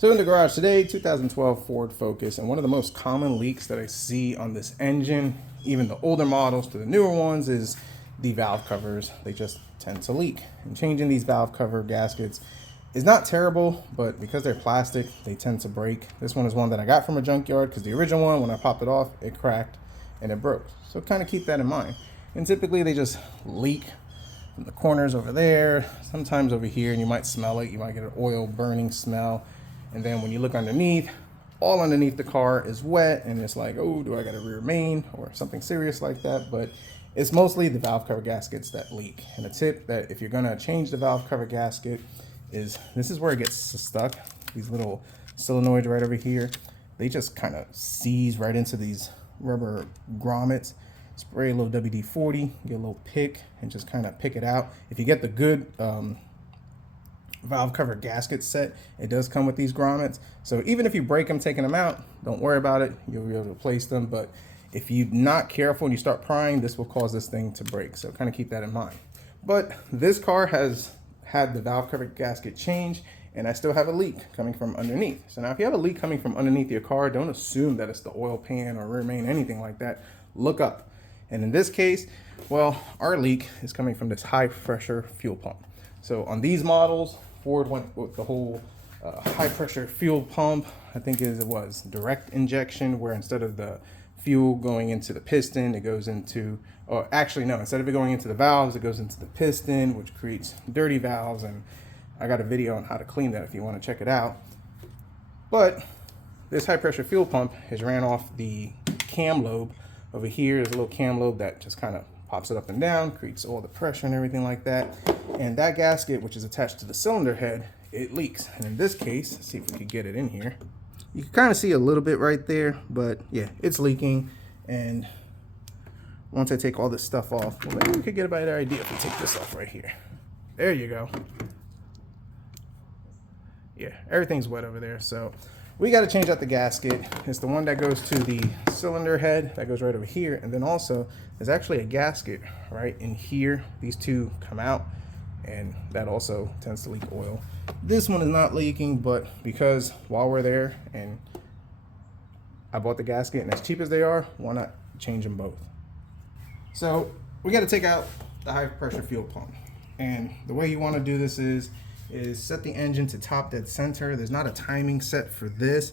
So in the garage today, 2012 Ford Focus, and one of the most common leaks that I see on this engine, even the older models to the newer ones, is the valve covers. They just tend to leak. And changing these valve cover gaskets is not terrible, but because they're plastic, they tend to break. This one is one that I got from a junkyard because the original one, when I popped it off, it cracked and it broke. So kind of keep that in mind. And typically they just leak from the corners over there, sometimes over here, and you might smell it. You might get an oil burning smell. And then when you look underneath, all underneath the car is wet, and it's like, oh, do I got a rear main or something serious like that? But it's mostly the valve cover gaskets that leak. And a tip that if you're gonna change the valve cover gasket is, this is where it gets stuck. These little solenoids right over here, they just kind of seize right into these rubber grommets. Spray a little WD-40, get a little pick, and just kind of pick it out. If you get the good valve cover gasket set, it does come with these grommets, so even if you break them taking them out, don't worry about it, you'll be able to replace them. But if you're not careful and you start prying, this will cause this thing to break, so kind of keep that in mind. But this car has had the valve cover gasket changed, and I still have a leak coming from underneath. So now if you have a leak coming from underneath your car, don't assume that it's the oil pan or rear main, anything like that. Look up. And in this case, well, our leak is coming from this high pressure fuel pump. So on these models, Ford went with the whole high pressure fuel pump. I think it was direct injection, where instead of the fuel going into the piston, it goes into, or actually no, instead of it going into the valves, it goes into the piston, which creates dirty valves. And I got a video on how to clean that if you want to check it out. But this high pressure fuel pump has ran off the cam lobe. Over here is a little cam lobe that just kind of pops it up and down, creates all the pressure and everything like that. And that gasket, which is attached to the cylinder head, it leaks. And in this case, let's see if we could get it in here. You can kind of see a little bit right there, but yeah, it's leaking. And once I take all this stuff off, well, maybe we could get a better idea if we take this off right here. There you go. Yeah, everything's wet over there. So we got to change out the gasket. It's the one that goes to the cylinder head that goes right over here. And then also there's actually a gasket right in here. These two come out, and that also tends to leak oil. This one is not leaking, but because while we're there and I bought the gasket and as cheap as they are, why not change them both? So we got to take out the high pressure fuel pump. And the way you want to do this is set the engine to top dead center. There's not a timing set for this,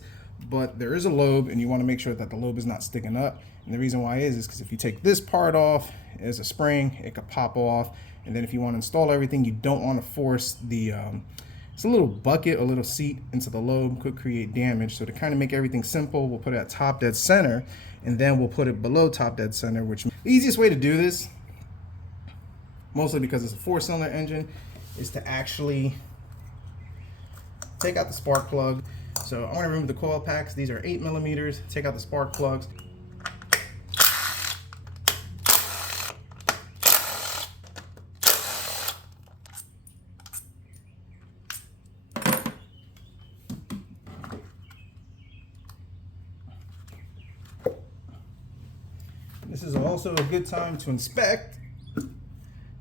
but there is a lobe, and you want to make sure that the lobe is not sticking up. And the reason why is because if you take this part off, there's a spring, it could pop off. And then if you want to install everything, you don't want to force the it's a little bucket, a little seat into the lobe, could create damage. So to kind of make everything simple, we'll put it at top dead center, and then we'll put it below top dead center, which the easiest way to do this, mostly because it's a 4-cylinder engine, is to actually take out the spark plug. So I want to remove the coil packs. These are 8 millimeters. Take out the spark plugs. This is also a good time to inspect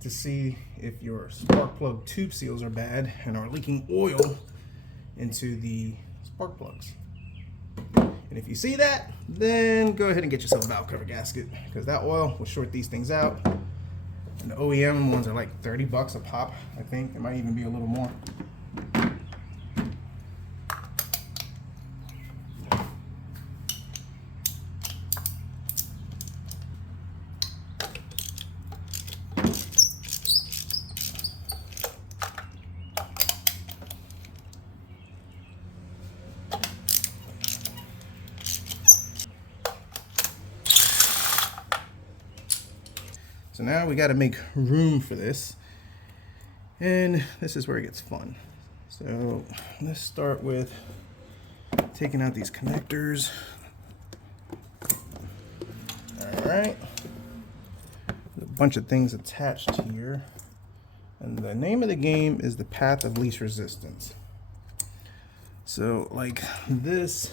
to see if your spark plug tube seals are bad and are leaking oil into the spark plugs. And if you see that, then go ahead and get yourself a valve cover gasket, because that oil will short these things out. And the OEM ones are like 30 bucks a pop, I think. It might even be a little more. So now we got to make room for this, and this is where it gets fun. So let's start with taking out these connectors. All right, a bunch of things attached here, and the name of the game is the path of least resistance. So like this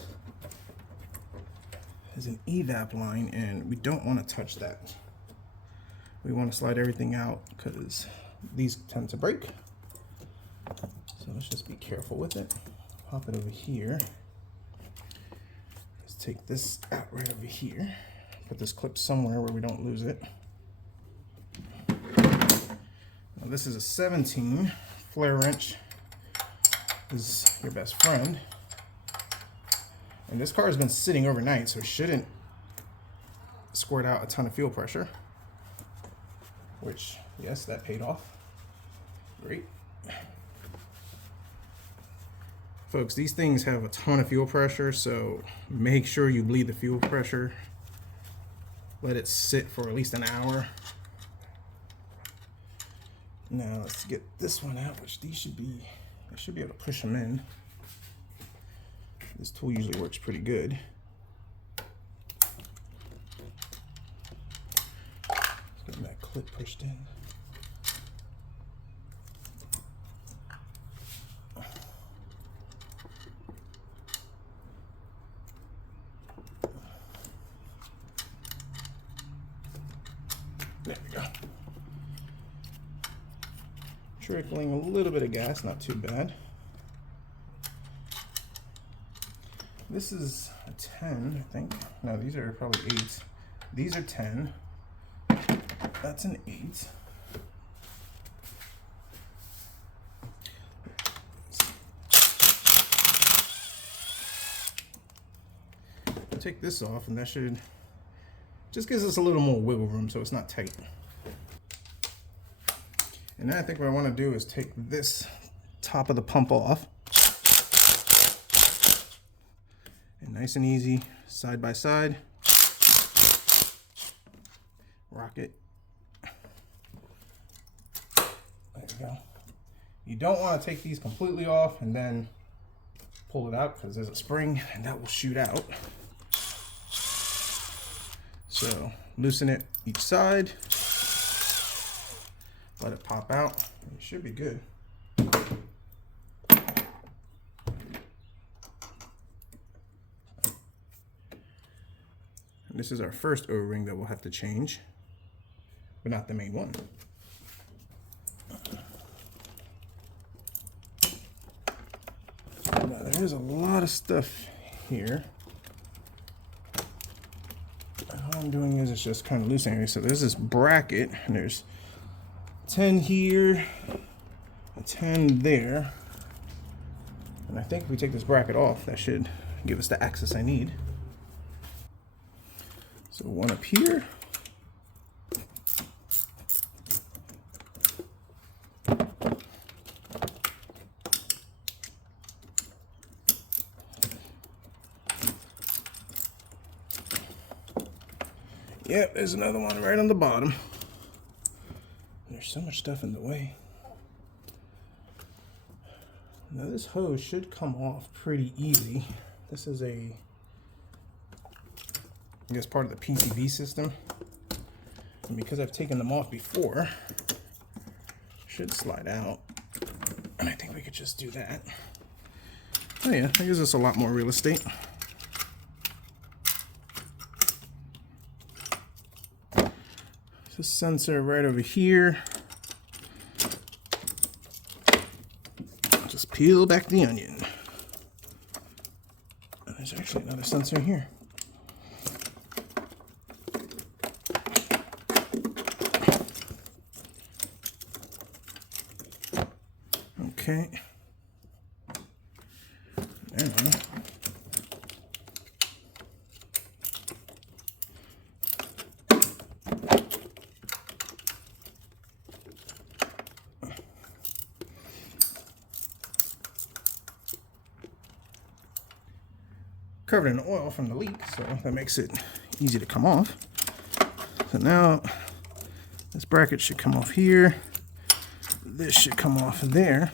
is an evap line, and we don't want to touch that. We want to slide everything out because these tend to break. So let's just be careful with it. pop it over here. Let's take this out right over here. Put this clip somewhere where we don't lose it. Now this is a 17 flare wrench. Is your best friend. And this car has been sitting overnight, so it shouldn't squirt out a ton of fuel pressure. Which, yes, that paid off. Great. Folks, these things have a ton of fuel pressure, so make sure you bleed the fuel pressure. Let it sit for at least an hour. Now let's get this one out, which these should be, I should be able to push them in. This tool usually works pretty good. Let's get that clip pushed in. There we go. Trickling a little bit of gas, not too bad. This is a 10, I think. No, these are probably 8s. These are 10. That's an 8. Take this off, and that should just gives us a little more wiggle room so it's not tight. And then I think what I want to do is take this top of the pump off. And nice and easy, side by side. Rock it. There we go. You don't want to take these completely off and then pull it out because there's a spring and that will shoot out. So loosen it each side, let it pop out, it should be good. And this is our first O-ring that we'll have to change, but not the main one. Now there is a lot of stuff here. All I'm doing is it's just kind of loosening it. So there's this bracket, and there's 10 here, a 10 there. And I think if we take this bracket off, that should give us the access I need. So one up here. Yep, there's another one right on the bottom. There's so much stuff in the way. Now this hose should come off pretty easy. This is I guess part of the PCV system. And because I've taken them off before, it should slide out. And I think we could just do that. Oh yeah, that gives us a lot more real estate. This sensor right over here. Just peel back the onion. And there's actually another sensor here. Okay. Now, covered in oil from the leak, so that makes it easy to come off. So now this bracket should come off here. This should come off there.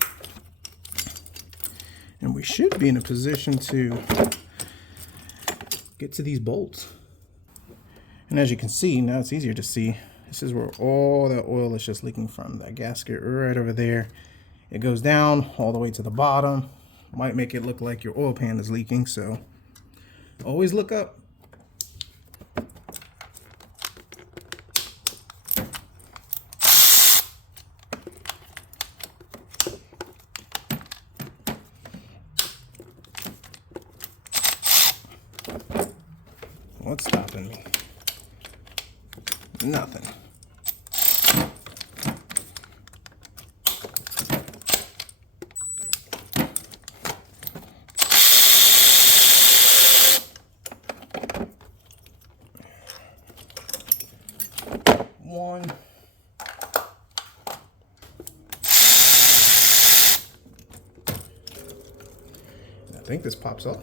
And we should be in a position to get to these bolts. And as you can see, now it's easier to see. This is where all that oil is just leaking from. That gasket right over there. It goes down all the way to the bottom. Might make it look like your oil pan is leaking, so always look up. What's stopping me? Nothing. One. I think this pops off.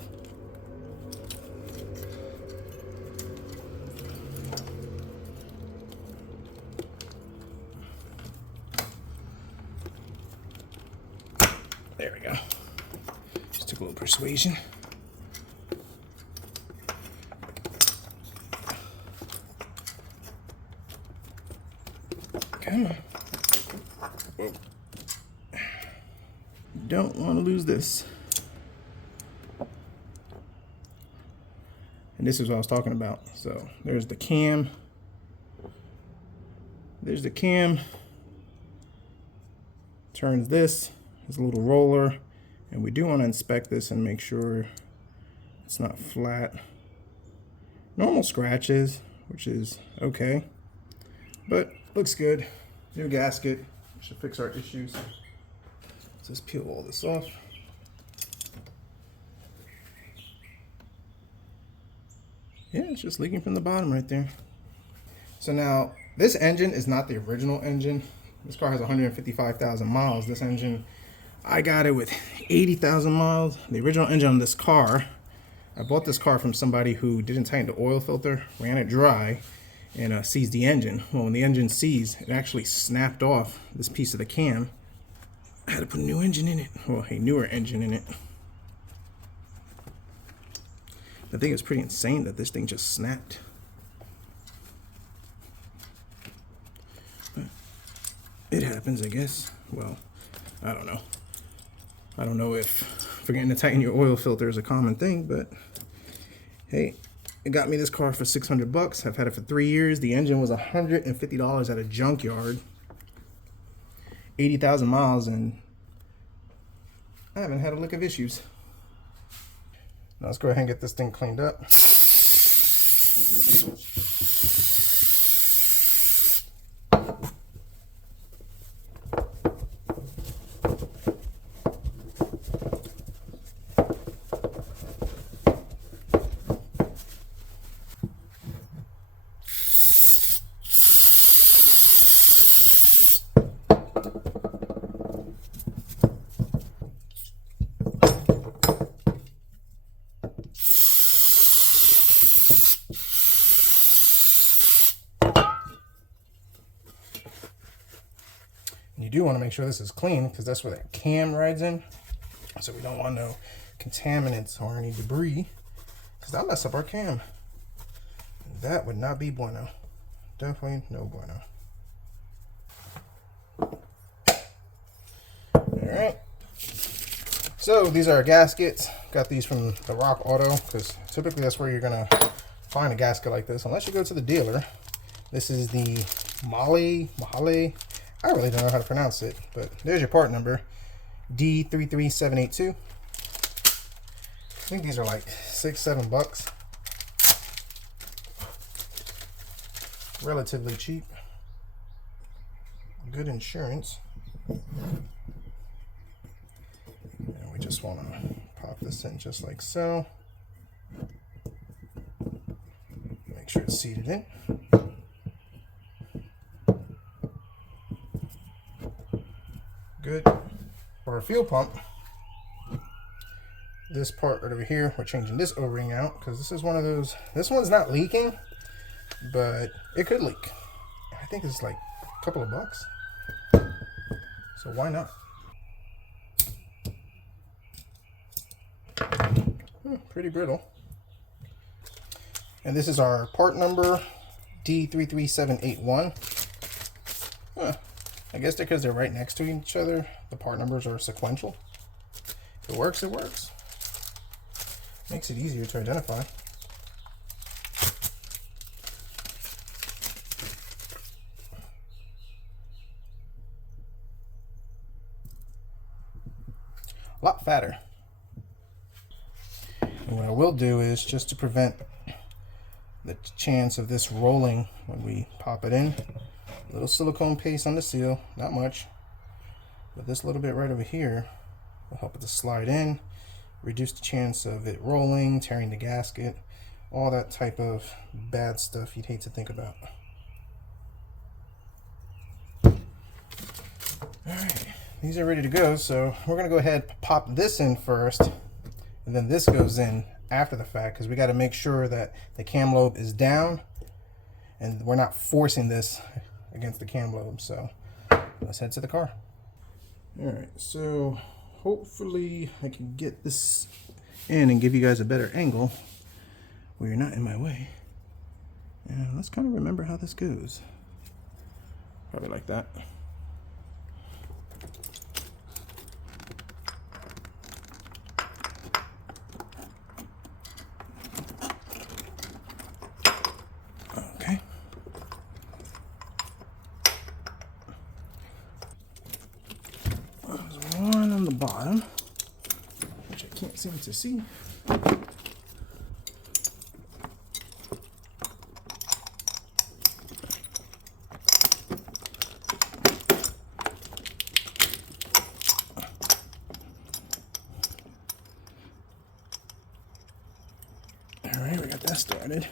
There we go. Just took a little persuasion. Come on. Whoa. Don't want to lose this. And this is what I was talking about. So there's the cam. There's the cam. Turns this. There's a little roller. And we do want to inspect this and make sure it's not flat. Normal scratches, which is okay. But looks good. New gasket. Should fix our issues. Let's just peel all this off. Yeah, it's just leaking from the bottom right there. So now, this engine is not the original engine. This car has 155,000 miles. This engine, I got it with 80,000 miles. The original engine on this car, I bought this car from somebody who didn't tighten the oil filter, ran it dry, and seized the engine. Well, when the engine seized, it actually snapped off this piece of the cam. I had to put a new engine in it. Well, a newer engine in it. I think it's pretty insane that this thing just snapped. But it happens, I guess. Well, I don't know. I don't know if forgetting to tighten your oil filter is a common thing, but hey, it got me this car for 600 bucks. I've had it for 3 years. The engine was $150 at a junkyard. 80,000 miles, and I haven't had a lick of issues. Now let's go ahead and get this thing cleaned up. You do want to make sure this is clean because that's where that cam rides in. So we don't want no contaminants or any debris because that'll mess up our cam. That would not be bueno. Definitely no bueno. Alright. So these are our gaskets. Got these from the Rock Auto because typically that's where you're going to find a gasket like this unless you go to the dealer. This is the Mahale. I really don't know how to pronounce it, but there's your part number, D33782. I think these are like $6-7 bucks. Relatively cheap. Good insurance. And we just want to pop this in just like so. Make sure it's seated in. Good. For our fuel pump, this part right over here, we're changing this O-ring out because this is one of those. This one's not leaking, but it could leak. I think it's like a couple of bucks. So why not? Pretty brittle. And this is our part number, D33781. I guess because they're right next to each other, the part numbers are sequential. If it works, it works. Makes it easier to identify. A lot fatter. And what I will do is, just to prevent the chance of this rolling when we pop it in. A little silicone paste on the seal, not much, but this little bit right over here will help it to slide in, reduce the chance of it rolling, tearing the gasket, all that type of bad stuff you'd hate to think about. Alright, these are ready to go, so we're going to go ahead and pop this in first, and then this goes in after the fact, because we got to make sure that the cam lobe is down, and we're not forcing this against the cam lobe. So let's head to the car. Alright, so hopefully I can get this in and give you guys a better angle where you're not in my way. And let's kind of remember how this goes. Probably like that. Okay. There's one on the bottom, which I can't seem to see. Alright, we got that started.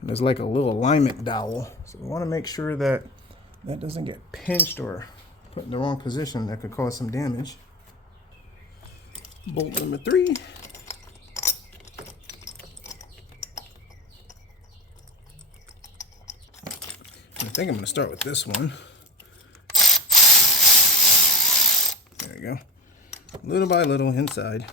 And there's like a little alignment dowel, so we want to make sure that that doesn't get pinched or put in the wrong position. That could cause some damage. Bolt number 3. I think I'm going to start with this one. There we go. Little by little inside.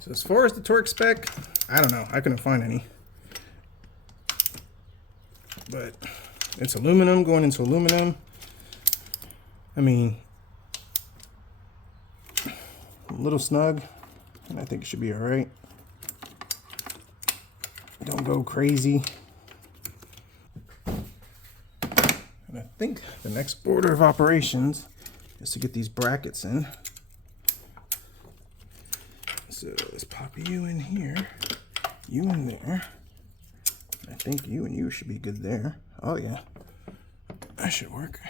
So as far as the torque spec, I don't know. I couldn't find any. But it's aluminum going into aluminum. I mean, a little snug, and I think it should be all right. Don't go crazy. And I think the next order of operations is to get these brackets in. So let's pop you in here, you in there. I think you and you should be good there. Oh yeah, that should work.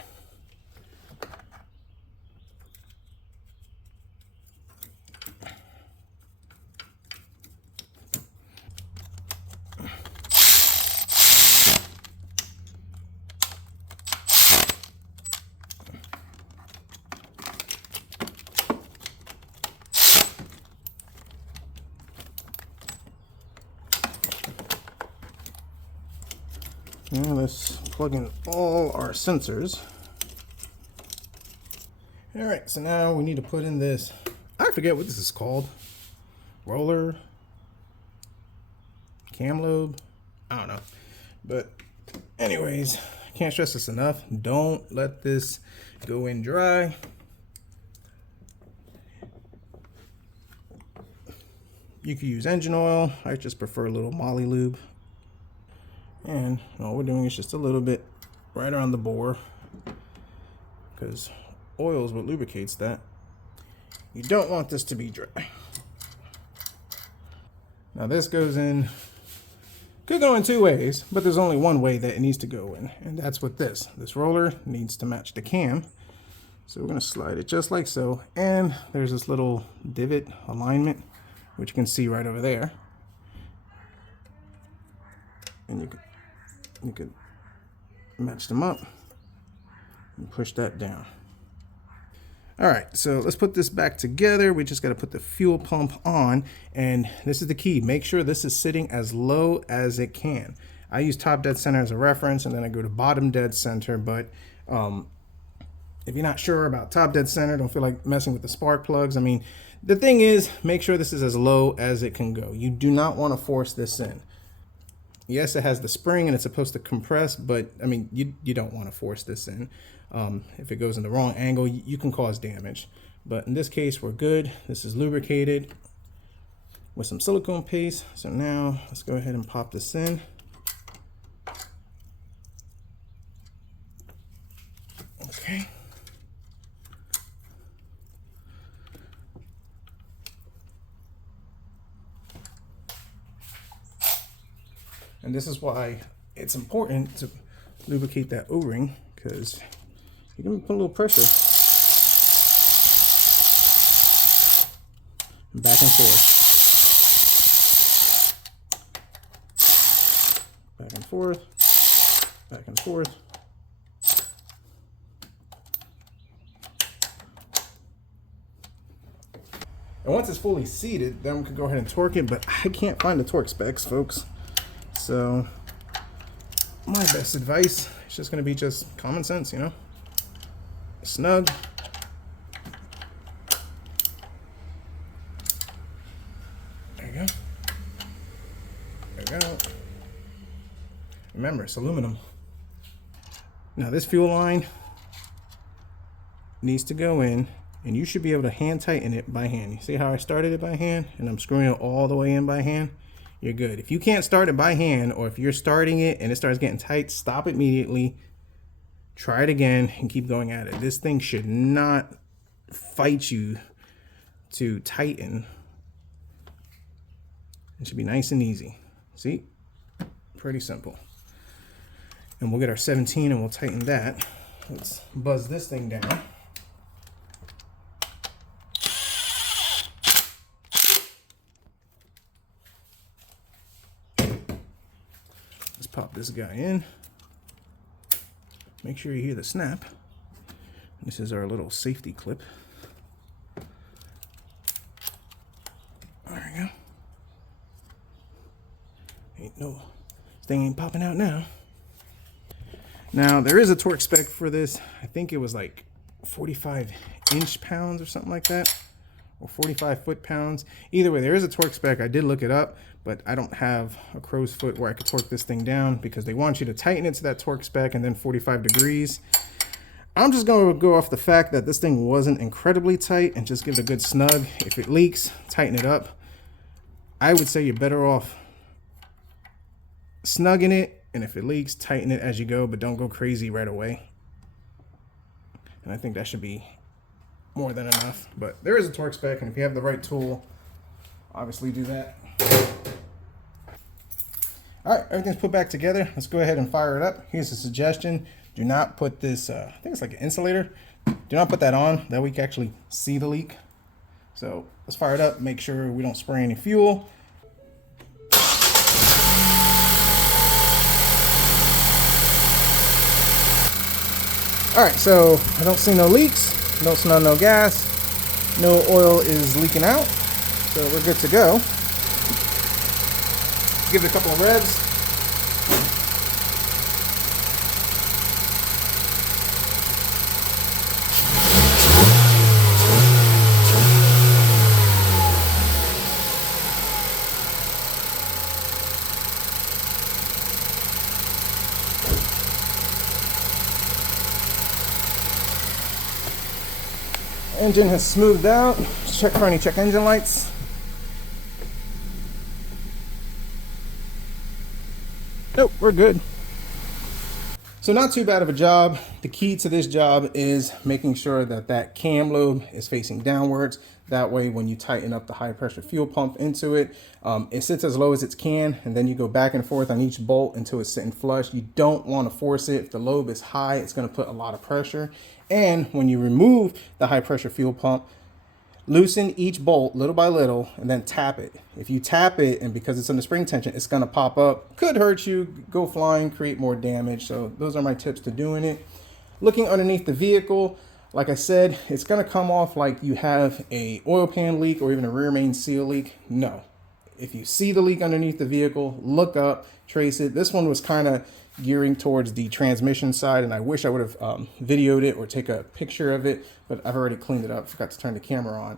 Now let's plug in all our sensors. All right, so now we need to put in this, I forget what this is called. Roller, cam lobe, I don't know. But anyways, I can't stress this enough. Don't let this go in dry. You could use engine oil. I just prefer a little moly lube. And all we're doing is just a little bit right around the bore, because oil is what lubricates that. You don't want this to be dry. Now this goes in, could go in 2 ways, but there's only one way that it needs to go in, and that's with this. This roller needs to match the cam. So we're going to slide it just like so, and there's this little divot alignment, which you can see right over there. And you could match them up and push that down. All right, so let's put this back together. We just got to put the fuel pump on, and this is the key. Make sure this is sitting as low as it can. I use top dead center as a reference, and then I go to bottom dead center, but if you're not sure about top dead center, don't feel like messing with the spark plugs. I mean, the thing is, make sure this is as low as it can go. You do not want to force this in. Yes, it has the spring and it's supposed to compress, but I mean, you don't want to force this in. If it goes in the wrong angle, you can cause damage. But in this case, we're good. This is lubricated. with some silicone paste. So now let's go ahead and pop this in. Okay. And this is why it's important to lubricate that O-ring, because you're going to put a little pressure. Back and forth. Back and forth. Back and forth. And once it's fully seated, then we can go ahead and torque it, but I can't find the torque specs, folks. So my best advice is just going to be just common sense, you know. Snug. There you go. There you go. Remember, it's aluminum. Now this fuel line needs to go in, and you should be able to hand tighten it by hand. You see how I started it by hand and I'm screwing it all the way in by hand? You're good. If you can't start it by hand, or if you're starting it and it starts getting tight, stop immediately, try it again, and keep going at it. This thing should not fight you to tighten. It should be nice and easy. See? Pretty simple. And we'll get our 17 and we'll tighten that. Let's buzz this thing down. Pop this guy in. Make sure you hear the snap. This is our little safety clip. There we go. Ain't no, this thing ain't popping out now. Now there is a torque spec for this. I think it was like 45 inch-pounds or something like that, or 45 foot-pounds. Either way, there is a torque spec. I did look it up, but I don't have a crow's foot where I could torque this thing down, because they want you to tighten it to that torque spec and then 45 degrees. I'm just going to go off the fact that this thing wasn't incredibly tight and just give it a good snug. If it leaks, tighten it up. I would say you're better off snugging it, and if it leaks, tighten it as you go, but don't go crazy right away. And I think that should be more than enough. But there is a torque spec, and if you have the right tool, obviously do that. All right, everything's put back together. Let's go ahead and fire it up. Here's a suggestion. Do not put this, I think it's like an insulator. Do not put that on. That way you can actually see the leak. So let's fire it up. Make sure we don't spray any fuel. All right, so I don't see no leaks. Don't smell no gas. No oil is leaking out. So we're good to go. Give it a couple of revs. Engine has smoothed out. Let's check for any check engine lights. Nope, we're good. So not too bad of a job. The key to this job is making sure that that cam lobe is facing downwards. That way, when you tighten up the high pressure fuel pump into it, it sits as low as it can, and then you go back and forth on each bolt until it's sitting flush. You don't want to force it. If the lobe is high, it's going to put a lot of pressure. And when you remove the high pressure fuel pump, loosen each bolt little by little and then tap it. If you tap it, and because it's under spring tension, it's going to pop up. Could hurt you, go flying, create more damage. So those are my tips to doing it. Looking underneath the vehicle, like I said, it's going to come off like you have a oil pan leak or even a rear main seal leak. No. If you see the leak underneath the vehicle, look up, trace it. This one was kind of gearing towards the transmission side, and I wish I would have videoed it or take a picture of it, but I've already cleaned it up. Forgot to turn the camera on.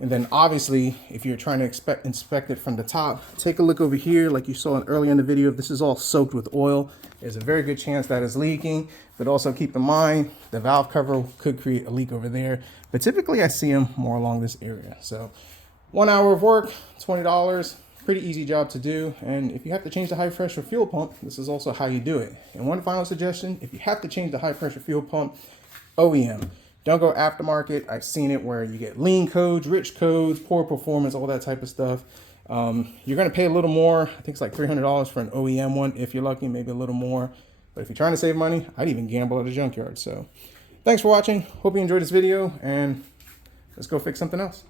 And then obviously, if you're trying to inspect it from the top, take a look over here. Like you saw earlier in the video, this is all soaked with oil. There's a very good chance that it's leaking, but also keep in mind the valve cover could create a leak over there. But typically I see them more along this area. So 1 hour of work, $20. Pretty easy job to do. And if you have to change the high pressure fuel pump, this is also how you do it. And one final suggestion, if you have to change the high pressure fuel pump, OEM. Don't go aftermarket. I've seen it where you get lean codes, rich codes, poor performance, all that type of stuff. You're going to pay a little more. I think it's like $300 for an OEM one. If you're lucky, maybe a little more. But if you're trying to save money, I'd even gamble at a junkyard. So thanks for watching. Hope you enjoyed this video, and let's go fix something else.